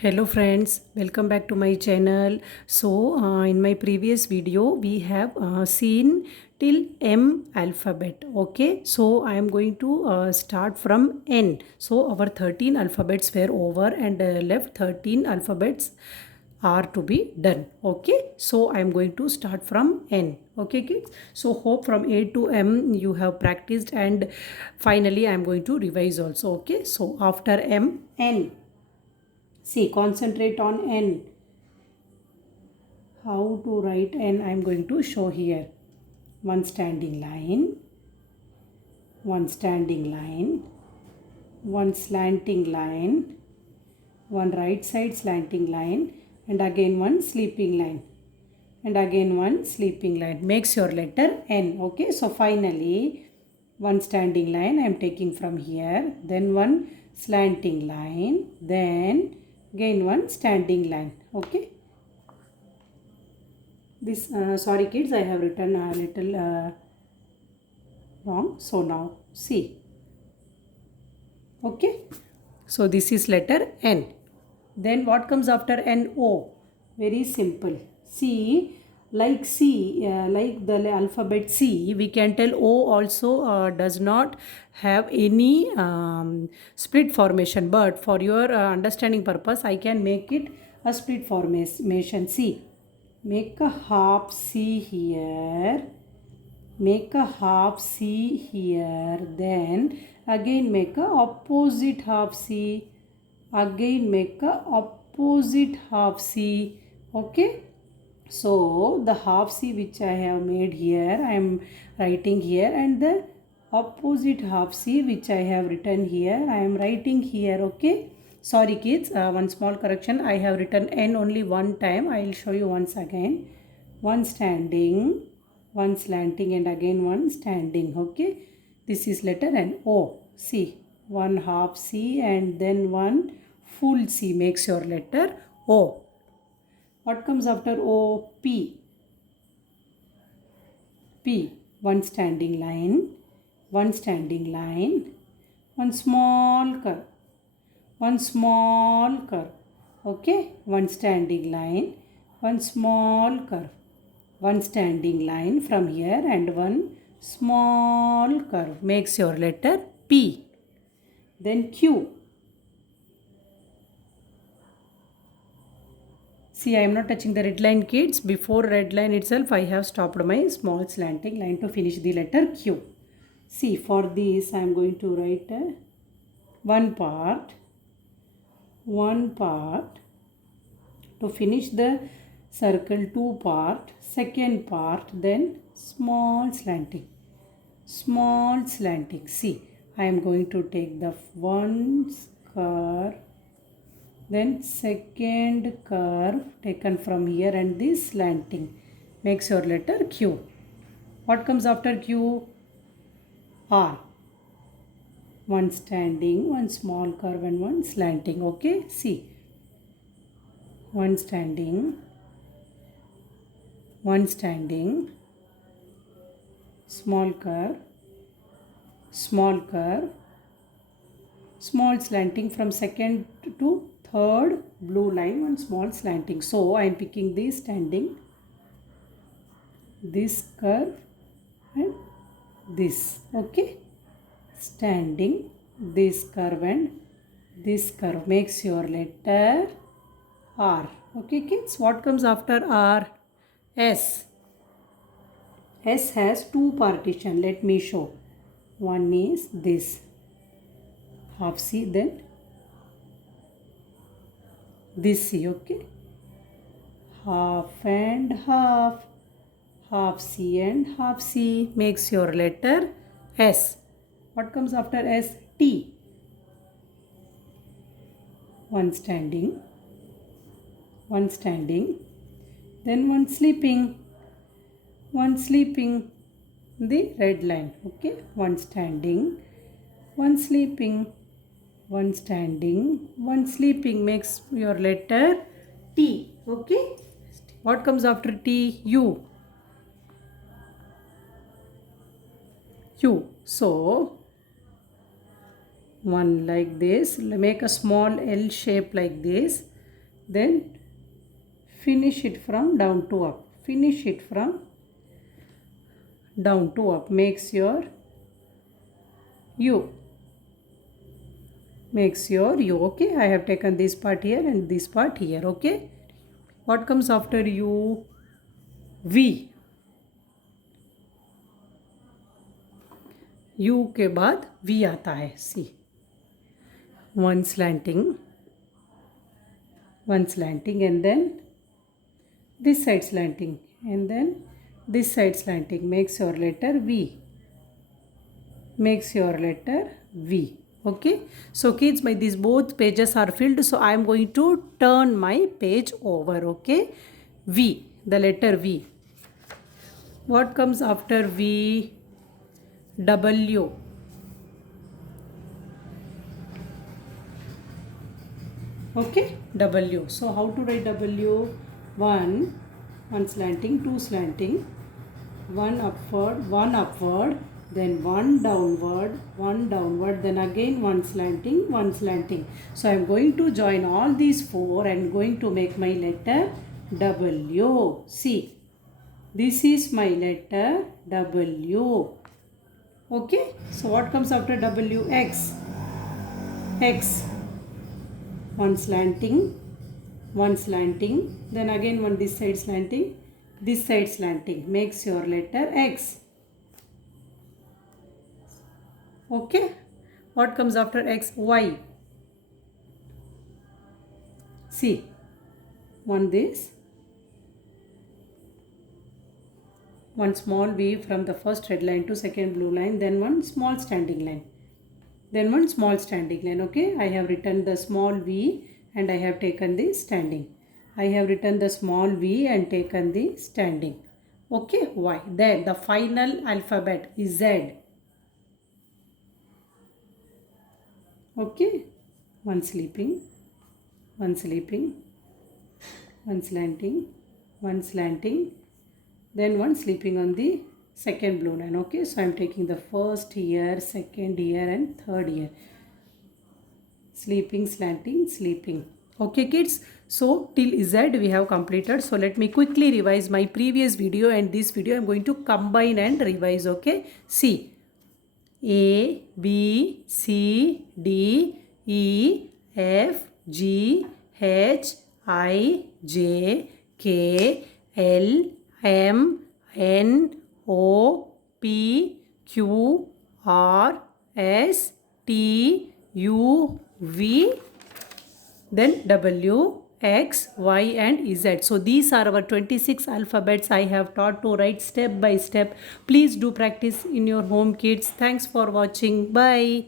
Hello friends, welcome back to my channel. In my previous video we have seen till M alphabet. Okay, so I am going to start from N. So our 13 alphabets were over and left 13 alphabets are to be done. Okay, so I am going to start from N. Okay kids, so hope from A to M you have practiced, and finally I am going to revise also. Okay, so after M, N. See, concentrate on N. How to write N I am going to show here. One standing line, one standing line, one slanting line, one right side slanting line, and again one sleeping line, and again one sleeping line. Makes your letter N. Okay, so finally one standing line I am taking from here, then one slanting line, then again one standing line. Okay, this sorry kids, I have written a little wrong, so now see. Okay, so this is letter N. Then what comes after N? O. Very simple. See, like C, like the alphabet C, we can tell O also does not have any split formation, but for your understanding purpose I can make it a split formation. See, make a half C here, make a half C here, then again make a opposite half C, again make a opposite half C. Okay, so the half C which I have made here I am writing here, and the opposite half C which I have written here I am writing here. Okay, sorry kids, one small correction, I have written N only one time. I will show you once again. One standing, one slanting, and again one standing. Okay, this is letter N. O. C, one half C and then one full C makes your letter O. What comes after O? P. P, one standing line, one standing line, one small curve, one small curve. Okay, one standing line, one small curve, one standing line from here, and one small curve makes your letter P. Then Q. See, I am not touching the red line kids. Before red line itself I have stopped my small slanting line to finish the letter Q. See, for this I am going to write one part to finish the circle, two part, second part, then small slanting. See, I am going to take the one curve, then second curve taken from here, and this slanting makes your letter Q. What comes after Q? R. One standing, one small curve, and one slanting. Okay, see, one standing, small curve, small curve, small slanting from second to third blue line, one small slanting. So I am picking this standing, this curve, and this. Okay, standing, this curve, and this curve makes your letter R. Okay kids, what comes after R? S. S has two partition. Let me show. One is this half C, then this C. Okay, half and half, half C and half C makes your letter S. What comes after S? T. One standing, then one sleeping, the red line. Okay, one standing, one sleeping, one standing, one sleeping makes your letter T. Okay, what comes after T? U. So one like this, make a small L shape like this, Then finish it from down to up. Finish it from down to up. Makes your U. Makes your U. Okay, I have taken this part here and this part here. Okay, what comes after U? V. U के बाद V आता है. See, one slanting, and then this side slanting, and then this side slanting. Makes your letter V. Makes your letter V. Okay, so kids, my these both pages are filled, so I am going to turn my page over. Okay, V, the letter V. What comes after V? W. Okay, W. So how to write W? One slanting, two slanting, one upward, then one downward, then again one slanting. So I am going to join all these four and going to make my letter W. See, this is my letter W. Okay, so what comes after W? X. X. One slanting, then again one this side slanting, makes your letter X. Okay, what comes after X? Y. See, one this, one small V from the first red line to second blue line, then one small standing line, okay. I have written the small V and I have taken the standing. I have written the small V and taken the standing. Okay, Y. Then the final alphabet is Z. Okay, one sleeping, one slanting, then one sleeping on the second blue line. Okay, so I am taking the first here, second here and third here. Sleeping, slanting, sleeping. Okay kids, so till Z we have completed. So let me quickly revise my previous video and this video. I am going to combine and revise. Okay, see, A, B, C, D, E, F, G, H, I, J, K, L, M, N, O, P, Q, R, S, T, U, V, then W, X, Y and Z. So these are our 26 alphabets I have taught to write step by step. Please do practice in your home kids. Thanks for watching. Bye.